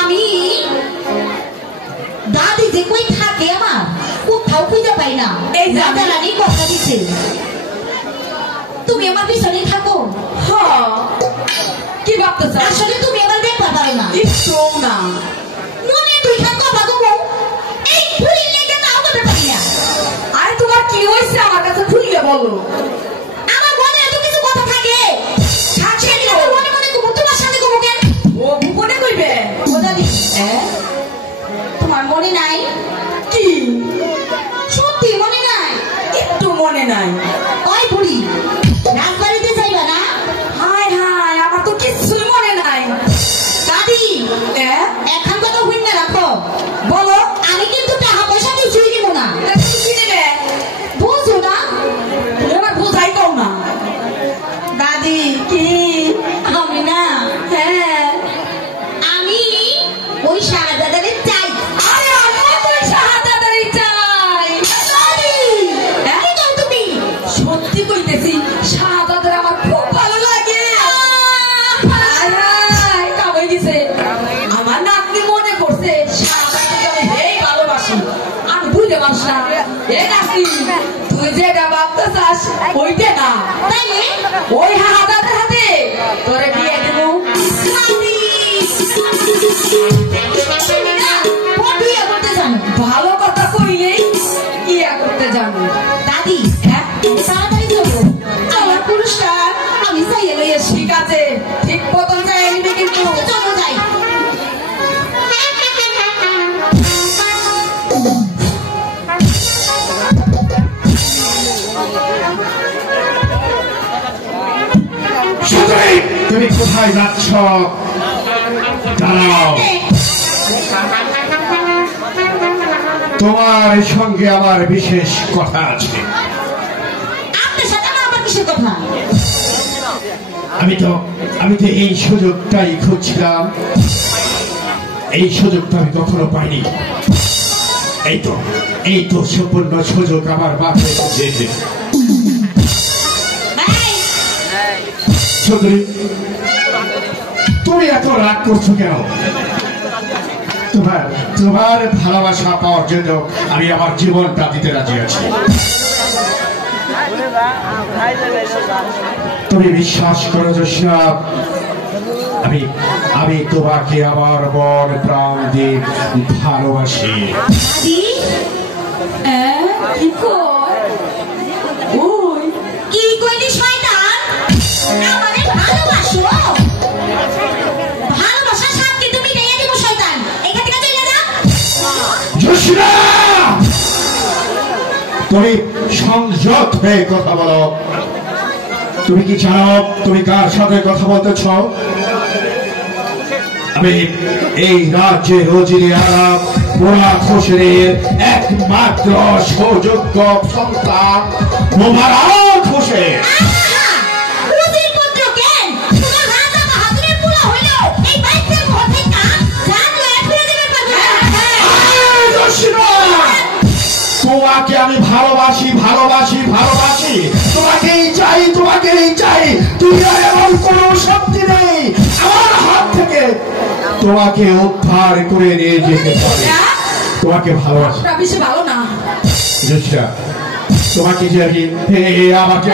আমি দাদি যে কই থাকে আমার কোথাও খুঁজে পাই না। এই দাদা রানী কথা দিছে তুমি আমার পিছনে থাকো। হ্যাঁ কি ভাবতেছ? আসলে তুমি আমার দেখতে পারো না। একটু না মনে তুই থাকো ভাগো এই ফুলি লেগে তাও করতে পারি না। আরে তোমার কি হয়েছে আমার কাছে খুলে বলো। আমার মনে এত কিছু কথা থাকে থাকছে কি মনে মনে কব তোমার সাথে কব কেন? ও গোপনে কইবে ও দাদি তোমার মনে নাই? কি সত্যি মনে নাই? একটু মনে নাই। ওই বুড়ি রাজবাড়িতে যাইবা না? হায় হায় আমার তো কিছুই মনে নাই। দাদি এখন কথা হইন না রাখো। বলো আমি কিন্তু টাকা পয়সা কিছুই দিব না। কি নেবে বুঝো না? তুমি আমার বোঝাই কও না। দাদি কি আমি না হ্যাঁ আমি ওই শাহজাদারে চাই। আরে আমার তো শাহাদাতেরই চাই। দাদি কি কও তুমি? সত্যি কইতেছি শাহাদাতের আমার খুব ভালো লাগে। হায় হায় কামাই দিছে। আমার নাতনি মনে করছে শাহাদাতকে আমি হেই ভালোবাসি। আমি বুঝতে পারছ না। এ নাতনি তুই যেটা ভাবতে চাস ওইটা না, তাইলে ওই শাহাদাতের হাতে তোরে বিয়ে দেবো। দাদি তুমি না বিয়ে করতে জানো। ভালো কথা কইলেই ইয়া করতে জানো। দাদি তাড়াতাড়ি চলো আমার পুরস্কার আমি চাইয়ে লই আসি। ঠিক আছে ঠিক মতন চাই নিবি কিন্তু। চলো যাই। তুমি কোথায় যাচ্ছ? দাঁড়াও, তোমার সঙ্গে আমার বিশেষ কথা আছে। আপনার সাথে আমার কিসের কথা? আমি তো এই সুযোগটাই খুঁজছিলাম। এই সুযোগটা আমি কখনো পাইনি। এই তো সম্পূর্ণ সুযোগ আমার বাপের দিয়েছে। তুমি এত রাগ করছো কেন? তোমার ভালোবাসা পাওয়ার জন্য আমি আমার জীবনটা দিতে রাজি আছি। তুমি বিশ্বাস করো জোসনা, আমি তোমাকে আমার মন প্রাণ দিয়ে ভালোবাসি। কি কইলি শয়তান? আমারে ভালোবাসো? ভালোবাসার সাথে তুমি নিয়ে দিব শয়তান। এখান থেকে চলে যা। জোসনা, তুমি সংযত হয়ে কথা বলো। তুমি কি জানো তুমি কার সাথে কথা বলতেছ? আমি এই রাজ্যে রোজিনী আরাম পোড়া খোসের একমাত্র সুযোগ্য সন্তান মোবারক হোসেন। তোমাকে আমি ভালোবাসি ভালোবাসি ভালোবাসি, তোমাকেই চাই তোমাকেই চাই। তুমি এমন কোন শক্তি নেই আমার হাত থেকে তোমাকে উদ্ধার করে নিয়ে যেতে পারে। তোমাকে ভালোবাসি। বেশি ভালো না তোমাকে যে আমি আমাকে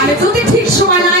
আমি যদি ঠিক সময় না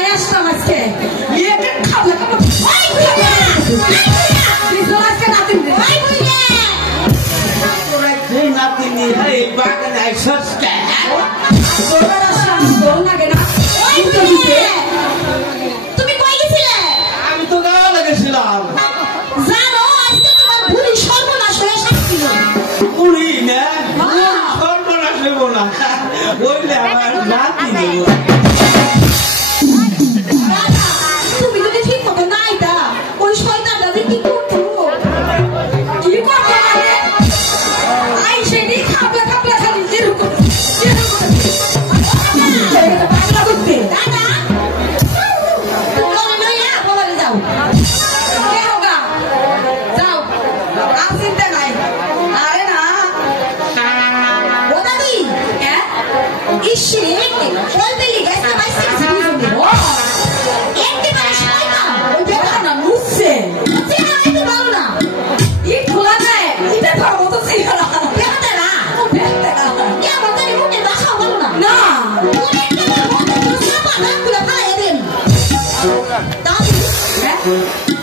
দাদি হ্যাঁ